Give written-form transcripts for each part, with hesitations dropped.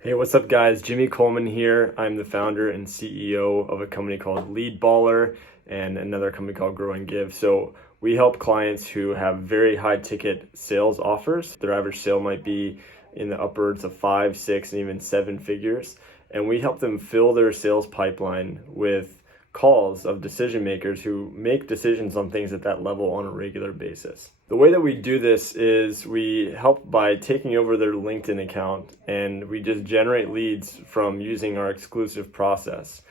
Hey, what's up, guys? Jimmy Coleman here. I'm the founder and CEO of a company called Lead Baller and another company called Grow and Give. So we help clients who have very high ticket sales offers. Their average sale might be in the upwards of 5, 6, and even 7 figures. And we help them fill their sales pipeline with calls of decision makers who make decisions on things at that level on a regular basis. The way that we do this is we help by taking over their LinkedIn account, and we just generate leads from using our exclusive process.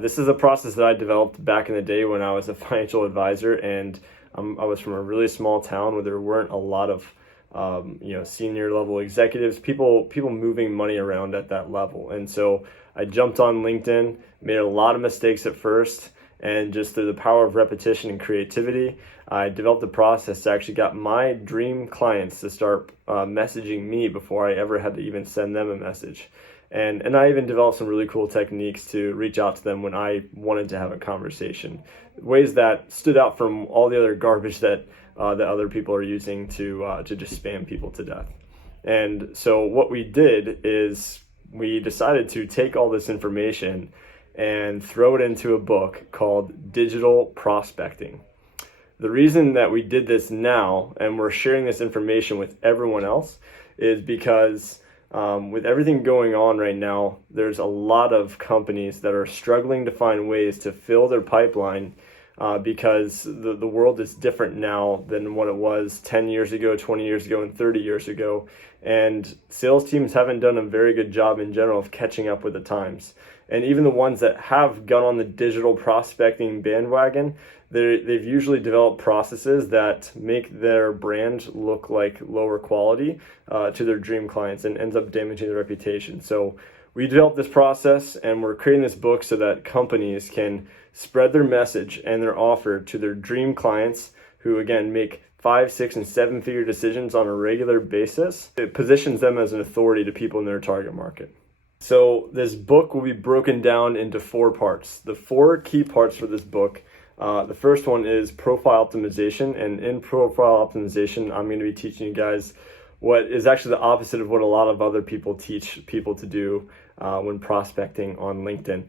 This is a process that I developed back in the day when I was a financial advisor, and I was from a really small town where there weren't a lot of senior level executives, people moving money around at that level. And so I jumped on LinkedIn, made a lot of mistakes at first, and just through the power of repetition and creativity, I developed a process to actually got my dream clients to start messaging me before I ever had to even send them a message. And I even developed some really cool techniques to reach out to them when I wanted to have a conversation. Ways that stood out from all the other garbage that other people are using to just spam people to death. And so what we did is we decided to take all this information and throw it into a book called Digital Prospecting. The reason that we did this now and we're sharing this information with everyone else is because with everything going on right now, there's a lot of companies that are struggling to find ways to fill their pipeline because the world is different now than what it was 10 years ago, 20 years ago, and 30 years ago. And sales teams haven't done a very good job in general of catching up with the times. And even the ones that have gone on the digital prospecting bandwagon, they've usually developed processes that make their brand look like lower quality to their dream clients and ends up damaging their reputation. So we developed this process, and we're creating this book so that companies can spread their message and their offer to their dream clients who, again, make 5, 6, and 7 figure decisions on a regular basis. It positions them as an authority to people in their target market. So this book will be broken down into 4 parts. The 4 key parts for this book. The first one is profile optimization, and in profile optimization, I'm going to be teaching you guys what is actually the opposite of what a lot of other people teach people to do when prospecting on LinkedIn.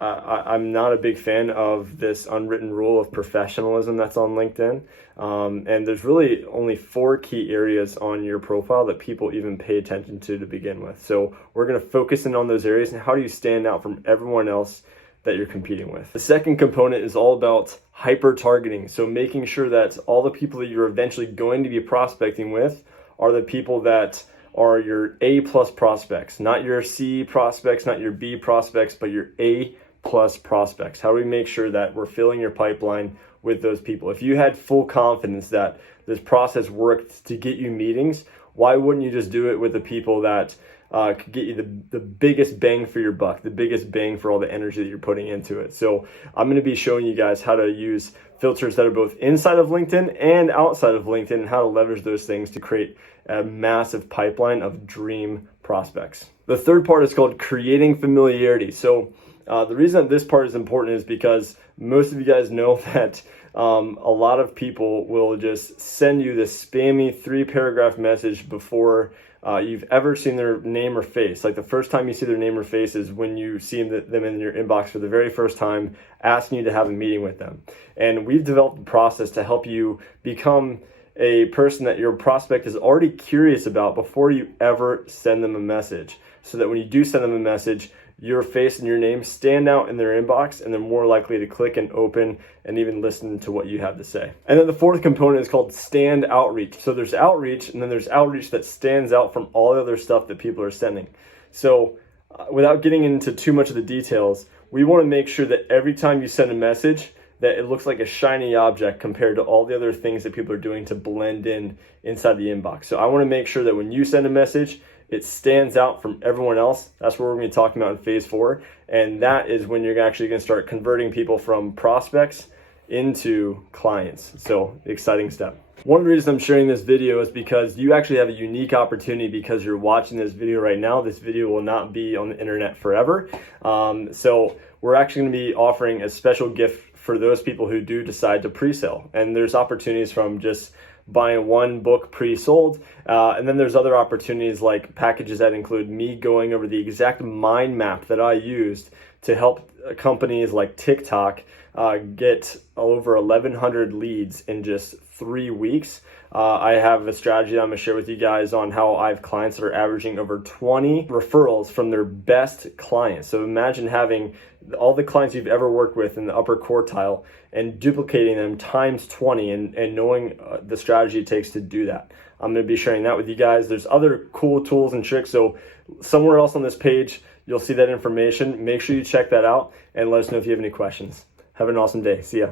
I'm not a big fan of this unwritten rule of professionalism that's on LinkedIn. And there's really only 4 key areas on your profile that people even pay attention to begin with. So we're going to focus in on those areas and how do you stand out from everyone else that you're competing with. The second component is all about hyper targeting. So making sure that all the people that you're eventually going to be prospecting with are the people that are your A+ prospects, not your C prospects, not your B prospects, but your A+ prospects. How do we make sure that we're filling your pipeline with those people? If you had full confidence that this process worked to get you meetings, why wouldn't you just do it with the people that could get you the biggest bang for your buck, the biggest bang for all the energy that you're putting into it? So I'm going to be showing you guys how to use filters that are both inside of LinkedIn and outside of LinkedIn, and how to leverage those things to create a massive pipeline of dream prospects. The third part is called creating familiarity. So the reason that this part is important is because most of you guys know that a lot of people will just send you this spammy 3-paragraph message before you've ever seen their name or face. Like the first time you see their name or face is when you see them in your inbox for the very first time, asking you to have a meeting with them. And we've developed a process to help you become a person that your prospect is already curious about before you ever send them a message, so that when you do send them a message, your face and your name stand out in their inbox, and they're more likely to click and open and even listen to what you have to say. And then the fourth component is called stand outreach. So there's outreach, and then there's outreach that stands out from all the other stuff that people are sending. So without getting into too much of the details, we want to make sure that every time you send a message, that it looks like a shiny object compared to all the other things that people are doing to blend in inside the inbox. So I want to make sure that when you send a message, it stands out from everyone else. That's what we're going to be talking about in phase 4. And that is when you're actually going to start converting people from prospects into clients. So exciting step. One of the reasons I'm sharing this video is because you actually have a unique opportunity because you're watching this video right now. This video will not be on the internet forever. So we're actually going to be offering a special gift for those people who do decide to pre-sell. And there's opportunities from just buying one book pre-sold. And then there's other opportunities like packages that include me going over the exact mind map that I used to help companies like TikTok get over 1,100 leads in just 3 weeks. I have a strategy that I'm going to share with you guys on how I have clients that are averaging over 20 referrals from their best clients. So imagine having all the clients you've ever worked with in the upper quartile and duplicating them times 20 and knowing the strategy it takes to do that. I'm going to be sharing that with you guys. There's other cool tools and tricks. So somewhere else on this page, you'll see that information. Make sure you check that out and let us know if you have any questions. Have an awesome day. See ya.